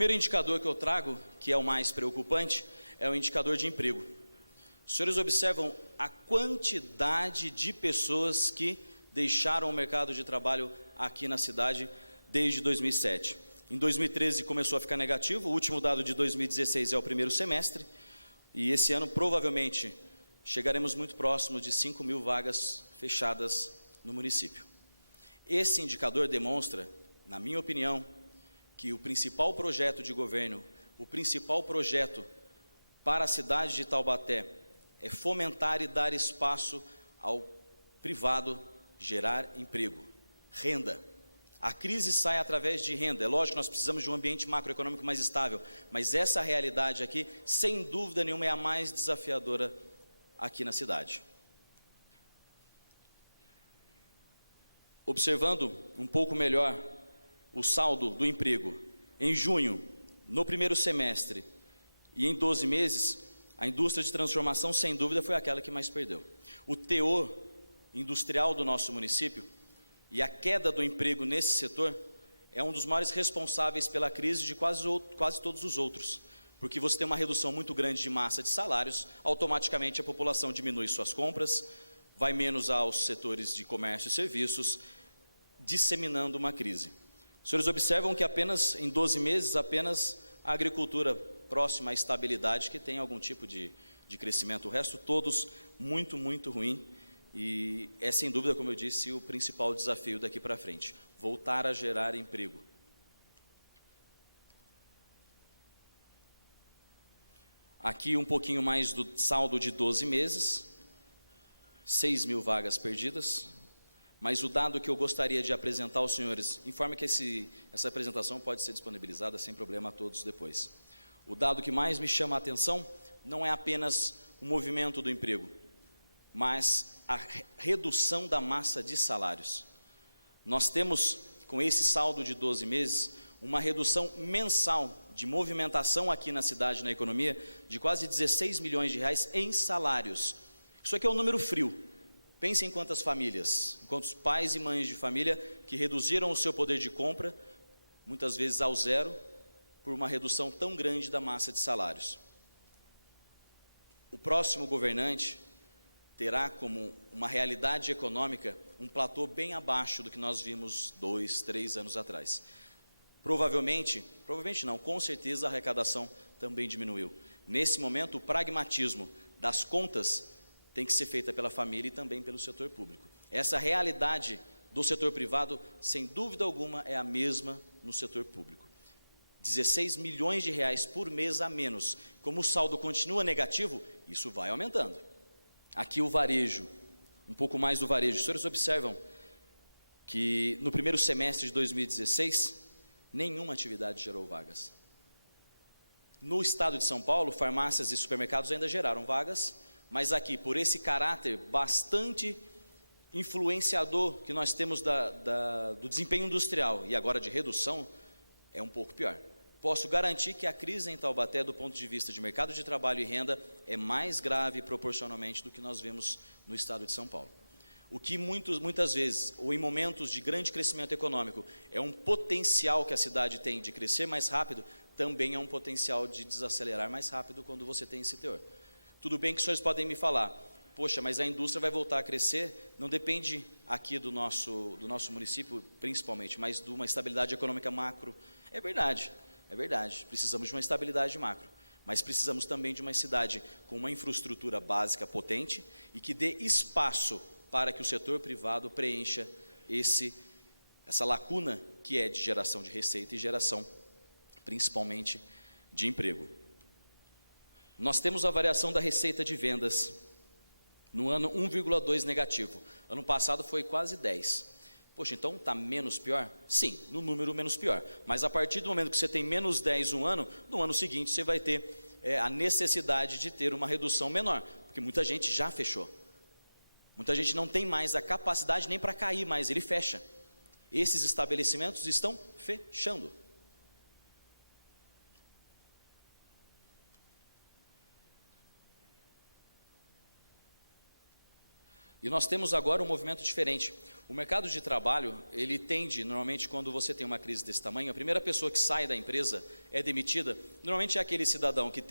primeiro indicador que eu trago, que é o mais preocupante, é o indicador de emprego. Os senhores observam a quantidade de pessoas que deixaram o mercado de trabalho aqui na cidade desde 2007. Em 2013 começou a ficar negativo, o último dado de 2016 é o primeiro semestre, e esse ano provavelmente chegaremos muito próximo de 5 mil vagas fechadas no município. Esse indicador demonstra, na minha opinião, que o principal projeto de governo, o principal projeto para a cidade de Taubaté é fomentar e dar espaço ao privado gerar emprego, renda. A crise sai através de renda. É lógico que nós precisamos de um ambiente macroeconômico mais estável, mas essa realidade aqui, sem dúvida nenhuma, é a mais desafiadora aqui na cidade. Observando um pouco melhor o saldo do emprego, em junho, no primeiro semestre e em 12 meses, a indústria de transformação, sem dúvida, foi aquela que mais perdeu. O teor industrial do nosso município e a queda do emprego nesse setor é um dos maiores responsáveis pela crise de quase todos os outros, porque você tem uma redução muito grande de massa de salários, automaticamente a população diminui suas compras, vai menos aos setores de comércio e serviços, disseminando uma crise. Os senhores observam que apenas em 12 meses, apenas a agricultura próxima à estabilidade que tem algum tipo de crescimento, o resto todos muito, muito ruim, e é sem dúvida, como eu disse, o principal desafio daqui para frente, voltar a gerar emprego. Aqui um pouquinho mais do saldo de 12 meses, 6 mil vagas perdidas, mas o dado que eu gostaria de apresentar aos senhores, informe que essa apresentação pode ser disponibilizada sem problema a todos depois. O dado que mais me chama a atenção não é apenas o movimento do emprego, mas a redução da massa de salários. Nós temos, com esse saldo de 12 meses, uma redução mensal de movimentação aqui na cidade, na economia, de quase 16 milhões de reais em salários. Isso aqui é um número frio. Pense em quantas famílias, em quantos pais e mães de família que reduziram o seu poder de compra, muitas vezes ao zero, por uma redução tão grande da massa de salários. O próximo governante terá como uma realidade econômica um platô bem abaixo do que nós vimos 2, 3 anos atrás. Provavelmente não, com certeza a arrecadação também diminuiu. Nesse momento, o pragmatismo das contas tem que ser feita pela família e também pelo setor público. Essa realidade do setor privado, sem dúvida alguma, é a mesma no setor público. 16 milhões de reais por mês a menos. Como o saldo continua negativo, isso vai aumentando. Aqui o varejo, um pouco mais do varejo. Os senhores observam que no primeiro semestre de 2016, nenhuma atividade gerou vagas. No estado de São Paulo, farmácias e supermercados ainda geraram vagas, mas aqui, por esse caráter bastante influenciador que nós temos do desempenho industrial e agora de redução, é um pouco pior. Posso garantir que a crise em Taubaté, do ponto de vista de mercado de trabalho e renda, é mais grave proporcionalmente do que nós vemos no estado de São Paulo. O que muitas vezes, ou em momentos de grande crescimento econômico, é um potencial que a cidade tem de crescer mais rápido, também é um potencial de desacelerar mais rápido quando você tem esse teor. Tudo bem que os senhores podem me falar, poxa, mas a indústria vai voltar a crescer, não depende aqui do nosso município principalmente, mas de uma estabilidade econômica macro. É verdade, precisamos de uma estabilidade macro, mas precisamos também de uma cidade com uma infraestrutura básica potente e que dê espaço para que o setor privado preencha essa lacuna que é de geração de receita e geração, principalmente, de emprego. Nós temos a variação da receita de vendas, no ano 1,2 negativo, ano passado foi quase 10. Poxa, então está menos pior? Sim, no número menos pior, mas a partir do momento que você tem menos 10 um ano, no ano seguinte você vai ter a necessidade de ter uma redução menor, porque muita gente já fechou, muita gente não tem mais a capacidade nem para cair mais, ele fecha. Esses estabelecimentos estão fechando. E nós temos agora um movimento diferente. O mercado de trabalho, ele tende, normalmente, quando você tem uma crise desse tamanho, a primeira pessoa que sai da empresa é demitida, normalmente é aquele cidadão que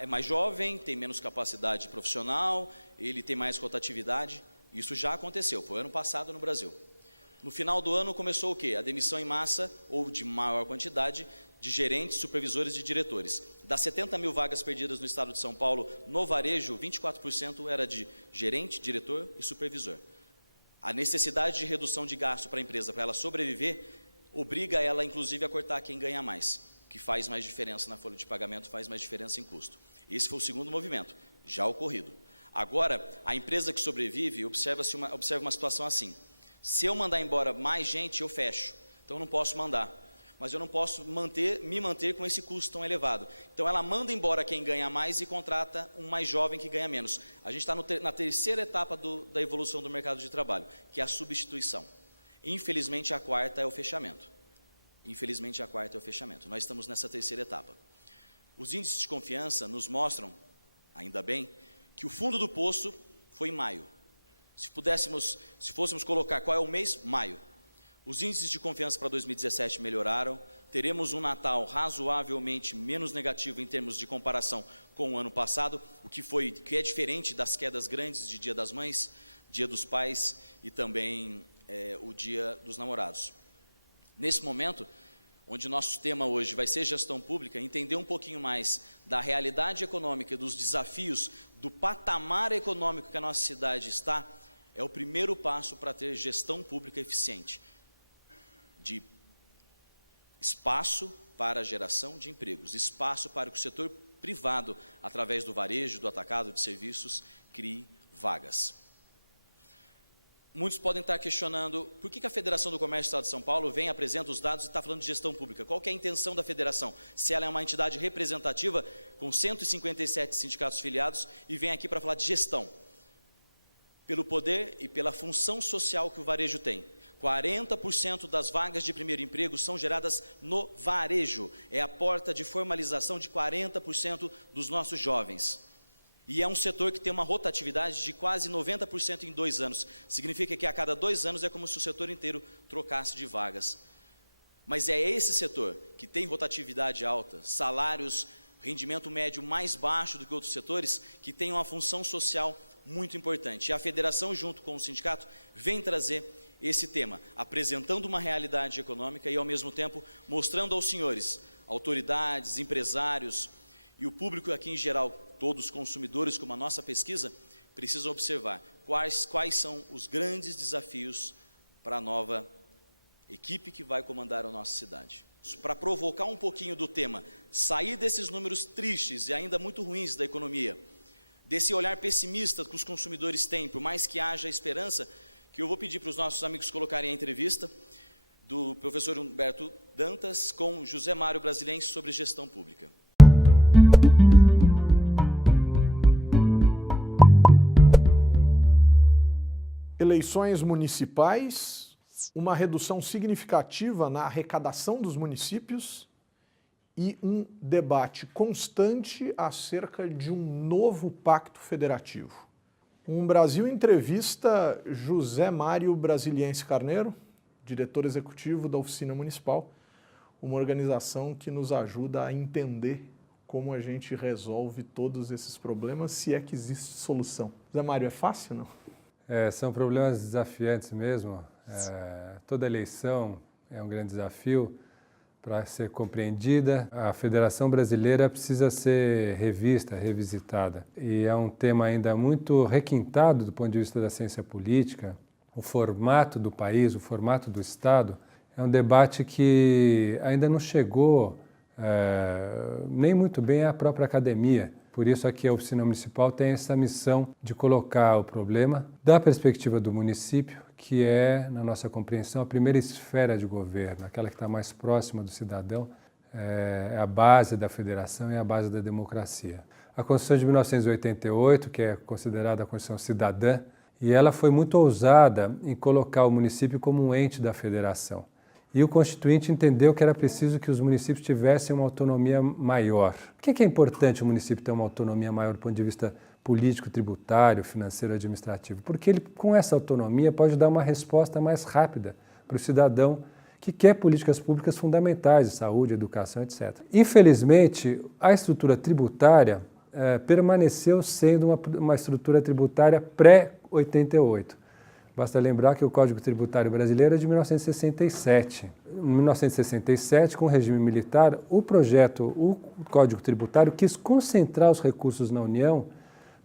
é mais jovem, tem menos capacidade profissional, ele tem mais rotatividade. Isso já aconteceu, foi ano passado no Brasil. No final do ano começou o quê? A demissão em massa, ou de maior quantidade, de gerentes, supervisores e diretores. Das 70 mil vagas perdidas no estado de São Paulo, no varejo, 24% era de gerente, diretor e supervisor. A necessidade de redução de gasto para a empresa, para ela sobreviver, obriga ela, inclusive, a cortar quem ganha mais, que faz mais diferença na folha de pagamento, faz mais diferença em custo. Esse foi o segundo movimento, já ocorrido. Agora, a empresa que sobrevive, observa uma situação assim. Se eu mandar embora mais gente, eu fecho. Então, eu não posso mandar. Mas eu não posso me manter com esse custo tão elevado. Então, ela manda embora quem ganha mais e contrata um mais jovem que ganha menos. A gente está na terceira etapa da evolução do mercado de trabalho, que é a substituição. Infelizmente, a quarta é o fechamento. Nós estamos nessa terceira etapa. Os índices de confiança nos mostram, ainda bem, que o fundo do poço foi em maio. Se fôssemos colocar qual é o mês, maio. Os índices de confiança para 2017 melhoraram, teremos um Natal razoavelmente menos negativo em termos de comparação com o ano passado, o que é diferente das quedas grandes de Dia das Mães, Dia dos Pais e também o Dia dos Namorados. Nesse momento, onde nosso tema hoje vai ser gestão pública, entender um pouquinho mais da realidade econômica, dos desafios, do patamar econômico que a nossa cidade está, é o primeiro passo para ter gestão pública eficiente, de espaço para a geração de empregos, espaço para que o setor privado, através do varejo, do atacado de serviços, crie vagas. Muitos podem estar questionando por que a Federação do Comércio do Estado de São Paulo apresenta os dados e está falando de gestão pública. Qual que é a intenção da federação? Se ela é uma entidade representativa com 157 sindicatos filiados e vem aqui para falar de gestão, pelo poder e pela função social que o varejo tem. 40% das vagas de primeiro emprego são geradas no varejo. É a porta de formalização de 40% dos nossos jovens. E é um setor que tem uma rotatividade de quase 90% em 2 anos. Significa que a cada 2 anos é como se o setor inteiro trocasse de vagas. Mas é esse setor que tem rotatividade alta, salários, rendimento médio mais baixo do que outros setores, que tem uma função social muito importante. E a federação, junto com o sindicato, vem trazer esse tema, apresentando uma realidade econômica e, ao mesmo tempo, mostrando aos senhores, autoridades, empresários e o público aqui em geral, todos os consumidores, como a nossa pesquisa, precisam observar quais são os grandes desafios para a nova equipe que vai comandar a nossa cidade. Para provocar um pouquinho do tema, sair desses números tristes e ainda muito ruins da economia, desse olhar pessimista que os consumidores têm, por mais que haja esperança, que eu vou pedir para os nossos amigos colocarem a entrevista do professor Humberto Dantas com José Mário Brasiliense sobre gestão pública. Eleições municipais, uma redução significativa na arrecadação dos municípios e um debate constante acerca de um novo pacto federativo. Um Brasil entrevista José Mário Brasiliense Carneiro, diretor executivo da Oficina Municipal, uma organização que nos ajuda a entender como a gente resolve todos esses problemas, se é que existe solução. José Mário, é fácil, não? São problemas desafiantes mesmo. Toda eleição é um grande desafio para ser compreendida. A Federação Brasileira precisa ser revista, revisitada. E é um tema ainda muito requintado do ponto de vista da ciência política. O formato do país, o formato do Estado, é um debate que ainda não chegou nem muito bem à própria academia. Por isso aqui a Oficina Municipal tem essa missão de colocar o problema da perspectiva do município, que é, na nossa compreensão, a primeira esfera de governo, aquela que está mais próxima do cidadão, é a base da federação e a base da democracia. A Constituição de 1988, que é considerada a Constituição cidadã, e ela foi muito ousada em colocar o município como um ente da federação. E o Constituinte entendeu que era preciso que os municípios tivessem uma autonomia maior. Por que é importante o município ter uma autonomia maior do ponto de vista político, tributário, financeiro, administrativo, porque ele, com essa autonomia, pode dar uma resposta mais rápida para o cidadão que quer políticas públicas fundamentais de saúde, educação, etc. Infelizmente, a estrutura tributária permaneceu sendo uma estrutura tributária pré-88. Basta lembrar que o Código Tributário Brasileiro é de 1967. Em 1967, com o regime militar, o Código Tributário quis concentrar os recursos na União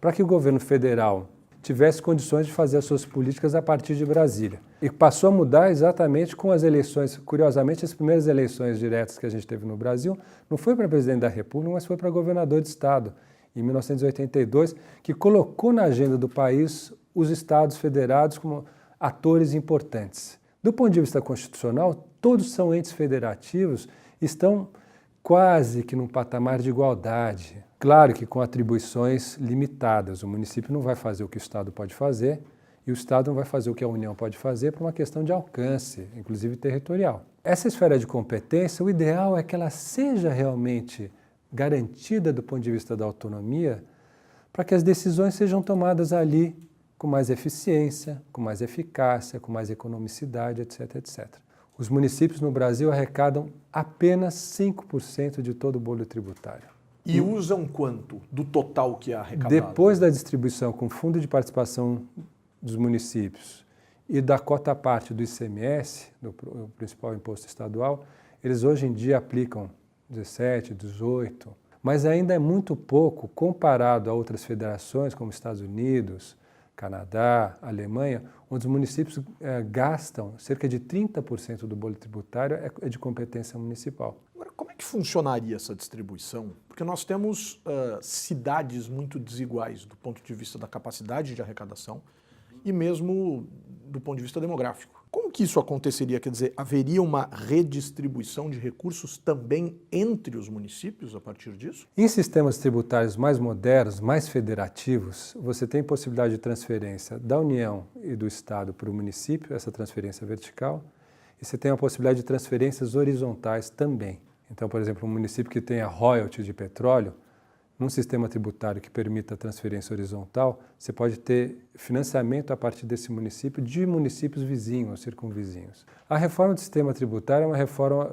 para que o governo federal tivesse condições de fazer as suas políticas a partir de Brasília. E passou a mudar exatamente com as eleições. Curiosamente, as primeiras eleições diretas que a gente teve no Brasil não foi para presidente da República, mas foi para governador de estado, em 1982, que colocou na agenda do país os estados federados como atores importantes. Do ponto de vista constitucional, todos são entes federativos, estão quase que num patamar de igualdade. Claro que com atribuições limitadas. O município não vai fazer o que o Estado pode fazer e o Estado não vai fazer o que a União pode fazer por uma questão de alcance, inclusive territorial. Essa esfera de competência, o ideal é que ela seja realmente garantida do ponto de vista da autonomia, para que as decisões sejam tomadas ali com mais eficiência, com mais eficácia, com mais economicidade, etc, etc. Os municípios no Brasil arrecadam apenas 5% de todo o bolo tributário. E usam quanto do total que é arrecadado? Depois da distribuição com fundo de participação dos municípios e da cota parte do ICMS, do principal imposto estadual, eles hoje em dia aplicam 17%, 18%, mas ainda é muito pouco comparado a outras federações como Estados Unidos, Canadá, Alemanha, onde os municípios gastam cerca de 30% do bolo tributário é de competência municipal. Agora, como é que funcionaria essa distribuição? Porque nós temos cidades muito desiguais do ponto de vista da capacidade de arrecadação e mesmo do ponto de vista demográfico. Como que isso aconteceria? Quer dizer, haveria uma redistribuição de recursos também entre os municípios a partir disso? Em sistemas tributários mais modernos, mais federativos, você tem possibilidade de transferência da União e do Estado para o município, essa transferência vertical, e você tem a possibilidade de transferências horizontais também. Então, por exemplo, um município que tenha royalty de petróleo, num sistema tributário que permita a transferência horizontal, você pode ter financiamento a partir desse município de municípios vizinhos ou circunvizinhos. A reforma do sistema tributário é uma reforma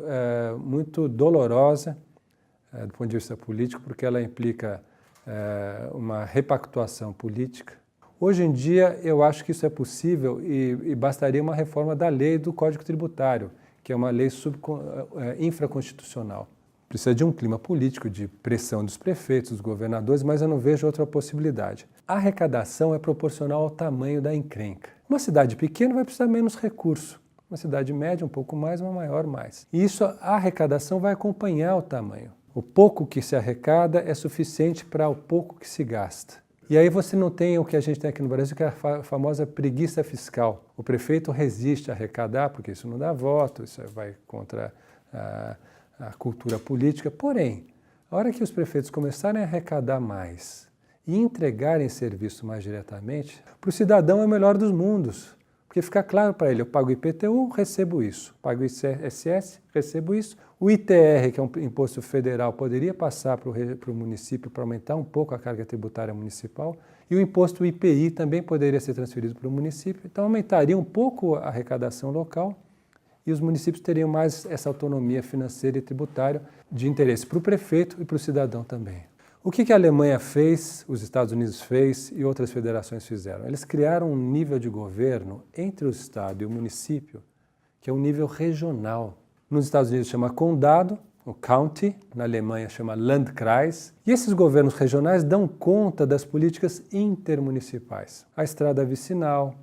muito dolorosa do ponto de vista político, porque ela implica uma repactuação política. Hoje em dia, eu acho que isso é possível e bastaria uma reforma da lei do Código Tributário, que é uma lei infraconstitucional. Precisa de um clima político, de pressão dos prefeitos, dos governadores, mas eu não vejo outra possibilidade. A arrecadação é proporcional ao tamanho da encrenca. Uma cidade pequena vai precisar menos recurso. Uma cidade média, um pouco mais, uma maior, mais. E isso, a arrecadação vai acompanhar o tamanho. O pouco que se arrecada é suficiente para o pouco que se gasta. E aí você não tem o que a gente tem aqui no Brasil, que é a famosa preguiça fiscal. O prefeito resiste a arrecadar, porque isso não dá voto, isso vai contra a cultura política. Porém, a hora que os prefeitos começarem a arrecadar mais e entregarem serviço mais diretamente, para o cidadão é o melhor dos mundos. Porque fica claro para ele, eu pago IPTU, recebo isso. Pago ICSS, recebo isso. O ITR, que é um imposto federal, poderia passar para o município para aumentar um pouco a carga tributária municipal. E o imposto IPI também poderia ser transferido para o município. Então, aumentaria um pouco a arrecadação local e os municípios teriam mais essa autonomia financeira e tributária de interesse para o prefeito e para o cidadão também. O que a Alemanha fez, os Estados Unidos fez e outras federações fizeram? Eles criaram um nível de governo entre o Estado e o município, que é um nível regional. Nos Estados Unidos chama condado, o county, na Alemanha chama Landkreis, e esses governos regionais dão conta das políticas intermunicipais. A estrada vicinal,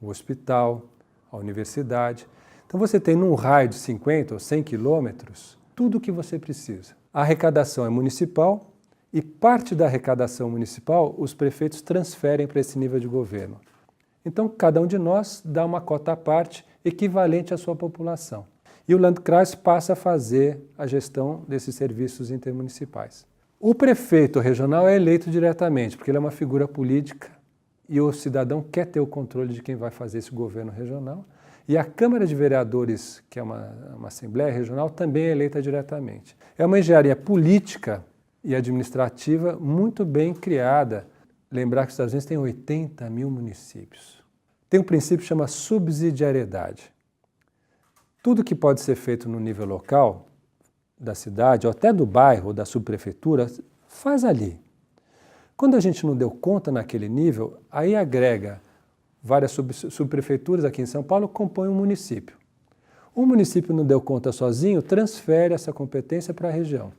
o hospital, a universidade. Então você tem num raio de 50 ou 100 quilômetros tudo o que você precisa. A arrecadação é municipal e parte da arrecadação municipal os prefeitos transferem para esse nível de governo. Então cada um de nós dá uma cota à parte equivalente à sua população. E o Landkreis passa a fazer a gestão desses serviços intermunicipais. O prefeito regional é eleito diretamente, porque ele é uma figura política e o cidadão quer ter o controle de quem vai fazer esse governo regional. E a Câmara de Vereadores, que é uma Assembleia Regional, também é eleita diretamente. É uma engenharia política e administrativa muito bem criada lembrar que os Estados Unidos tem 80 mil municípios. Tem um princípio que chama subsidiariedade. Tudo que pode ser feito no nível local, da cidade, ou até do bairro, ou da subprefeitura, faz ali. Quando a gente não deu conta naquele nível, aí agrega várias subprefeituras aqui em São Paulo, compõem um município. O município não deu conta sozinho, transfere essa competência para a região.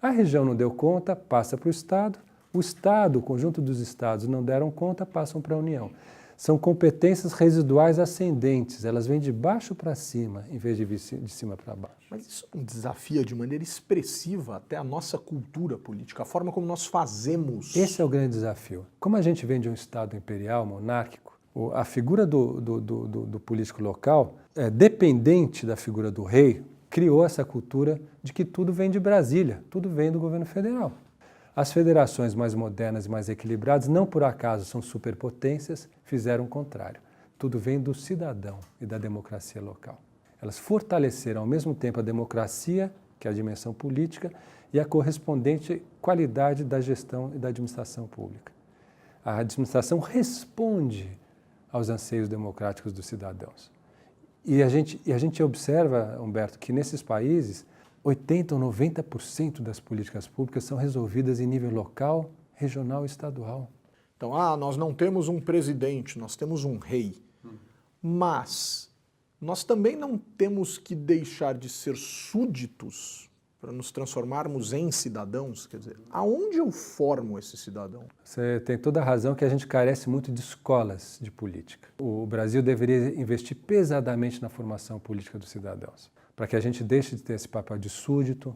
A região não deu conta, passa para o Estado, o conjunto dos estados não deram conta, passam para a União. São competências residuais ascendentes, elas vêm de baixo para cima, em vez de vir de cima para baixo. Mas isso desafia de maneira expressiva até a nossa cultura política, a forma como nós fazemos. Esse é o grande desafio. Como a gente vem de um Estado imperial, monárquico, a figura do político local, dependente da figura do rei, criou essa cultura de que tudo vem de Brasília, tudo vem do governo federal. As federações mais modernas e mais equilibradas, não por acaso são superpotências, fizeram o contrário. Tudo vem do cidadão e da democracia local. Elas fortaleceram ao mesmo tempo a democracia, que é a dimensão política, e a correspondente qualidade da gestão e da administração pública. A administração responde aos anseios democráticos dos cidadãos. E a gente observa, Humberto, que nesses países 80% ou 90% das políticas públicas são resolvidas em nível local, regional e estadual. Então, nós não temos um presidente, nós temos um rei. Mas nós também não temos que deixar de ser súditos para nos transformarmos em cidadãos. Quer dizer, aonde eu formo esse cidadão? Você tem toda a razão que a gente carece muito de escolas de política. O Brasil deveria investir pesadamente na formação política dos cidadãos, para que a gente deixe de ter esse papel de súdito,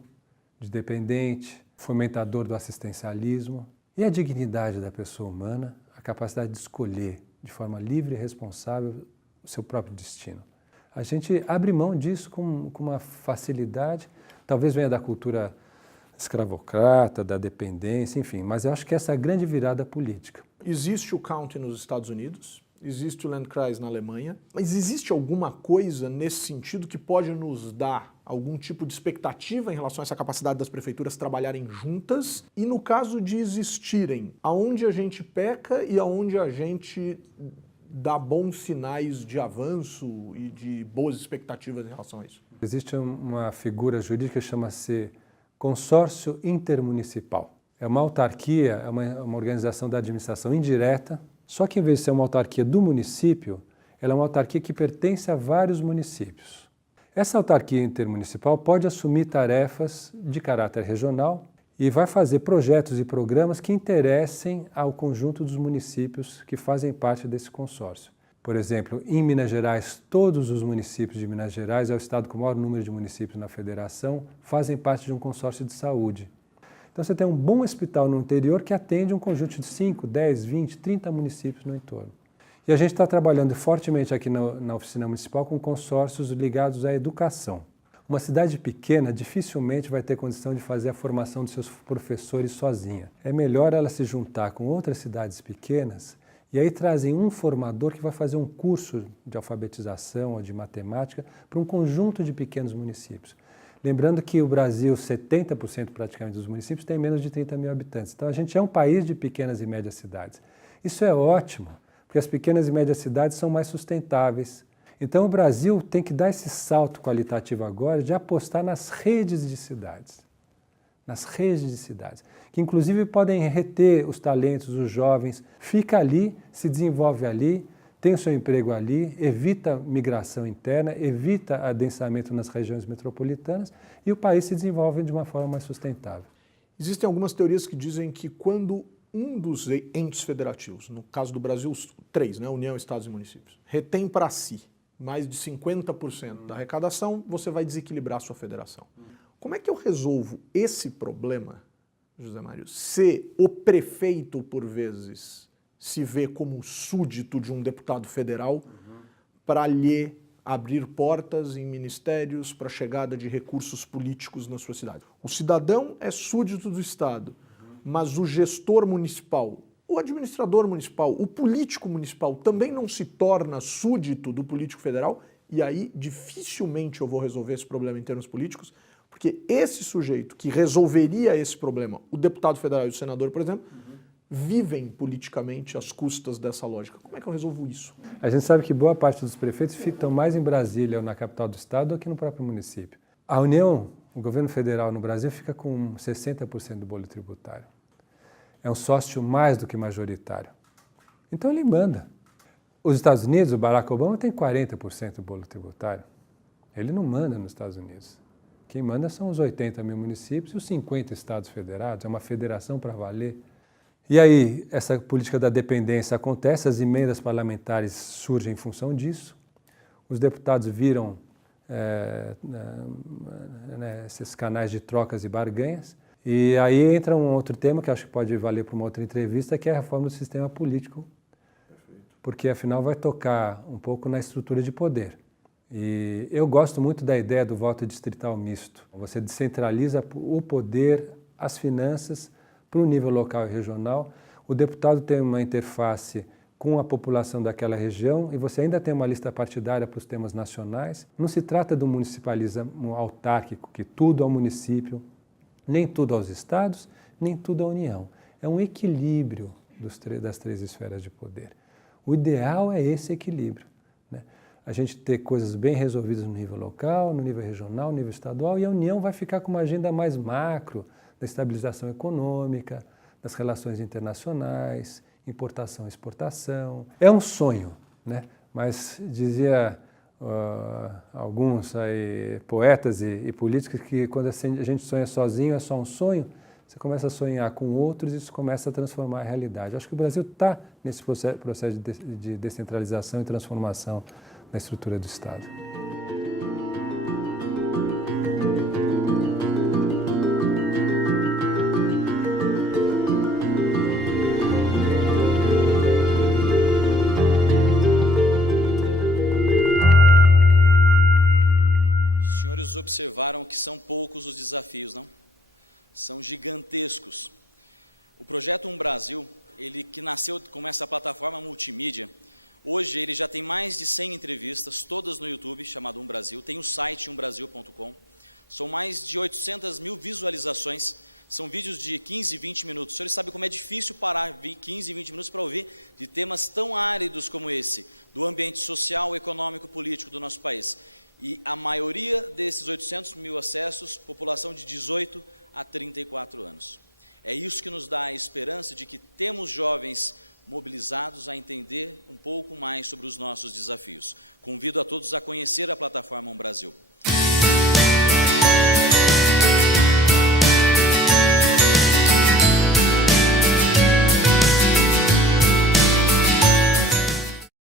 de dependente, fomentador do assistencialismo e a dignidade da pessoa humana, a capacidade de escolher de forma livre e responsável o seu próprio destino. A gente abre mão disso com uma facilidade, talvez venha da cultura escravocrata, da dependência, enfim, mas eu acho que essa é a grande virada política. Existe o county nos Estados Unidos, existe o Landkreis na Alemanha, mas existe alguma coisa nesse sentido que pode nos dar algum tipo de expectativa em relação a essa capacidade das prefeituras trabalharem juntas? E no caso de existirem, aonde a gente peca e aonde a gente dá bons sinais de avanço e de boas expectativas em relação a isso? Existe uma figura jurídica que chama-se consórcio intermunicipal. É uma autarquia, é uma organização da administração indireta, só que em vez de ser uma autarquia do município, ela é uma autarquia que pertence a vários municípios. Essa autarquia intermunicipal pode assumir tarefas de caráter regional e vai fazer projetos e programas que interessem ao conjunto dos municípios que fazem parte desse consórcio. Por exemplo, em Minas Gerais, todos os municípios de Minas Gerais, é o estado com o maior número de municípios na federação, fazem parte de um consórcio de saúde. Então você tem um bom hospital no interior que atende um conjunto de 5, 10, 20, 30 municípios no entorno. E a gente está trabalhando fortemente aqui na oficina municipal com consórcios ligados à educação. Uma cidade pequena dificilmente vai ter condição de fazer a formação de seus professores sozinha. É melhor ela se juntar com outras cidades pequenas e aí trazem um formador que vai fazer um curso de alfabetização ou de matemática para um conjunto de pequenos municípios. Lembrando que o Brasil, 70% praticamente dos municípios, tem menos de 30 mil habitantes. Então a gente é um país de pequenas e médias cidades. Isso é ótimo, porque as pequenas e médias cidades são mais sustentáveis. Então o Brasil tem que dar esse salto qualitativo agora de apostar nas redes de cidades. Nas redes de cidades, que inclusive podem reter os talentos, os jovens, fica ali, se desenvolve ali, tem o seu emprego ali, evita migração interna, evita adensamento nas regiões metropolitanas e o país se desenvolve de uma forma mais sustentável. Existem algumas teorias que dizem que quando um dos entes federativos, no caso do Brasil, 3, né, União, Estados e Municípios, retém para si mais de 50% da arrecadação, você vai desequilibrar a sua federação. Como é que eu resolvo esse problema, José Mário, se o prefeito, por vezes, se vê como súdito de um deputado federal para lhe abrir portas em ministérios para a chegada de recursos políticos na sua cidade? O cidadão é súdito do Estado, mas o gestor municipal, o administrador municipal, o político municipal também não se torna súdito do político federal, e aí dificilmente eu vou resolver esse problema em termos políticos, porque esse sujeito que resolveria esse problema, o deputado federal e o senador, por exemplo, vivem politicamente às custas dessa lógica. Como é que eu resolvo isso? A gente sabe que boa parte dos prefeitos estão mais em Brasília ou na capital do estado do que no próprio município. A União, o governo federal no Brasil, fica com 60% do bolo tributário. É um sócio mais do que majoritário. Então ele manda. Os Estados Unidos, o Barack Obama tem 40% do bolo tributário. Ele não manda nos Estados Unidos. Quem manda são os 80 mil municípios e os 50 estados federados. É uma federação para valer. E aí, essa política da dependência acontece, as emendas parlamentares surgem em função disso. Os deputados viram esses canais de trocas e barganhas. E aí entra um outro tema que acho que pode valer para uma outra entrevista, que é a reforma do sistema político. Porque, afinal, vai tocar um pouco na estrutura de poder. E eu gosto muito da ideia do voto distrital misto. Você descentraliza o poder, as finanças, para o nível local e regional. O deputado tem uma interface com a população daquela região e você ainda tem uma lista partidária para os temas nacionais. Não se trata do municipalismo autárquico, que tudo ao município, nem tudo aos estados, nem tudo à União. É um equilíbrio das três esferas de poder. O ideal é esse equilíbrio, né? A gente ter coisas bem resolvidas no nível local, no nível regional, no nível estadual, e a União vai ficar com uma agenda mais macro, da estabilização econômica, das relações internacionais, importação e exportação. É um sonho, né? Mas dizia alguns aí, poetas e políticos que quando a gente sonha sozinho é só um sonho, você começa a sonhar com outros e isso começa a transformar a realidade. Acho que o Brasil está nesse processo de descentralização e transformação na estrutura do Estado. Observaram que são poucos os desafios, não? São gigantescos. O projeto Um Brasil, ele que nasceu com essa plataforma multimídia, hoje ele já tem mais de 100 entrevistas, todas no YouTube, chamado Um Brasil, tem o site umbrasil.com, são mais de 800 mil visualizações, são vídeos de 15, 20 minutos. O senhor sabe como é difícil parar 15, 20 minutos para ouvir de temas tão áridos como esse, do ambiente social, econômico, político do nosso país. E a maioria desses 800 mil acessos, população de 18 a 34 anos. É isso que nos dá a esperança de que temos jovens mobilizados a entender um pouco mais sobre os nossos desafios. Convido a todos a conhecer a plataforma Um Brasil.